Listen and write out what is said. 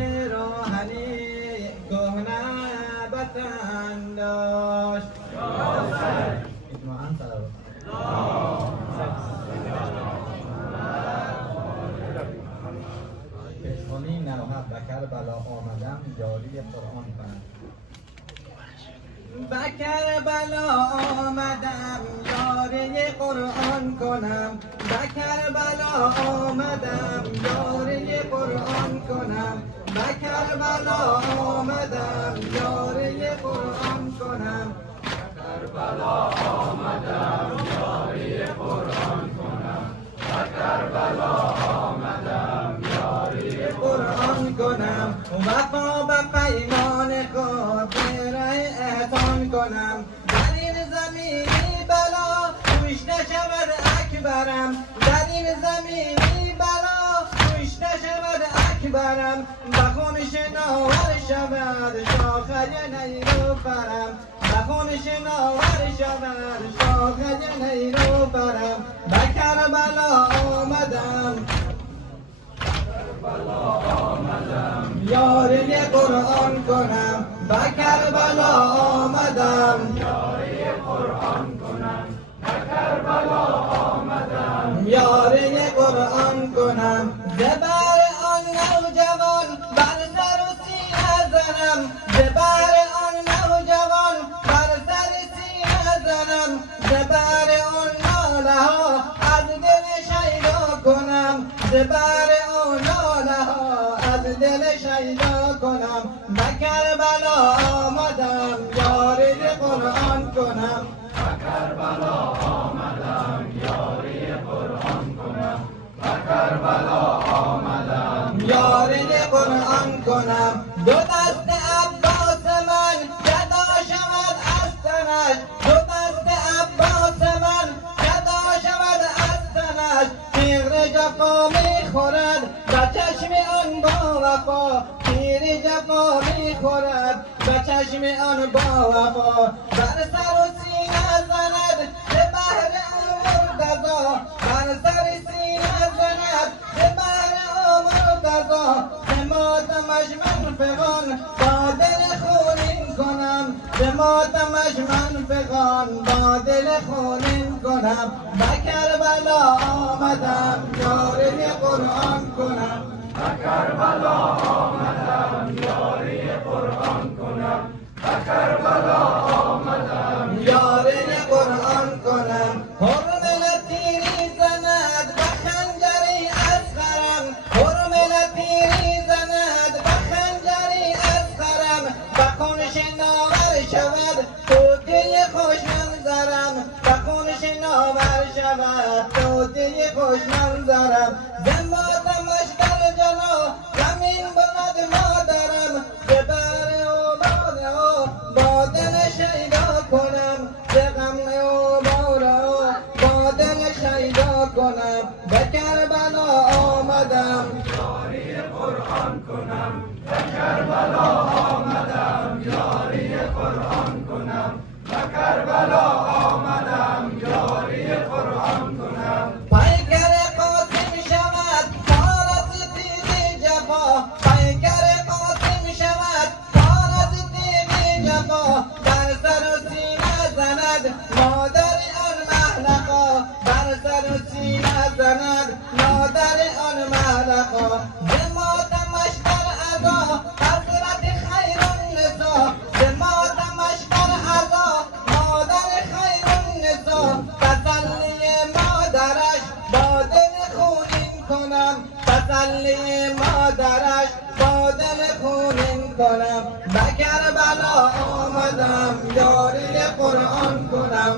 پیراهنی کهنه وطن داشت. اجماعاً صلوات. پشخانی 97 به کربلا آمدم جاری قرآن کنم. به کربلا آمدم یاری قرآن کنم. به کربلا آمدم یاری قرآن کنم. به کربلا آمدم یاری قرآن کنم. کربلا آمدم یاری قرآن کنم. به کربلا آمدم یاری قرآن کنم. وفا به پیمان خود احسان کنم. در این زمینی بلا کشته شود اکبرم. در این زمینی بلا کشته شود اکبرم. به خون شناور شود شاخه نیلوفرم. به خون شناور شود شاخه نیلوفرم. به کربلا آمدم یاری قرآن کنم. به کربلا آمدم یاری قرآن کنم. به کربلا آمدم یاری قرآن کنم. زبر آن نوجوان بر سر و سینه زنم. زبر آن نوجوان بر سر سینه زنم. زبر آن ناله ها از دل شیدا کنم. زبر آن ناله ها از دل شیدا کنم. به کربلا آمدم یاری قرآن کنم. به کربلا آمدم یاری قرآن کنم. به کربلا آمدم یاری قرآن کنم. دو دست عباس من جدا شود از تنش. دو دست عباس من جدا شود از تنش. تیغ جفا میخورد به چشم آن با وفا. تیر جفا میخورد به چشم آن با وفا. بر سر و سینه زند به بحر مرتضا. بر سر سینه زند به بحر مرتضا. به ماتمش من فغان با دل خونین کنم. به ماتمش من فغان با دل خونین کنم. به کربلا آمدم یاری قرآن کنم. به کربلا آمدم یاری قرآن کنم. به کربلا آمدم یاری قرآن کنم. حرمل تیری زند به خنجری اصغرم. حرمل تیری زند به خنجری اصغرم. به خون شناور شود توتی خوش منظرم. به خون شناور شود توتی خوش منظرم. زماتمش در جلو زمین بود مادرم. زبر و باده و با دل شیدا کنم. به غم و باره و با دل شیدا کنم. به کربلا آمدم یاری قرآن کنم. به کربلا آمدم یاری قرآن کنم. به کربلا آمدم یاری قرآن کنم. پیکر قاسم شود پارت تیغ جفا. پیکر قاسم شود پارت تیغ جفا. بر سر و سینه زند مادر آن محلقا. بر سر و سینه زند مادر آن محلقا. زماتمش در عزا حضرت خیر النسا. زماتمش در عزا مادر خیر النسا. تسلی مادرش با دل خونین کنم. تسلی مادرش با دل خونین کنم. به کربلا آمدم یاری قرآن کنم.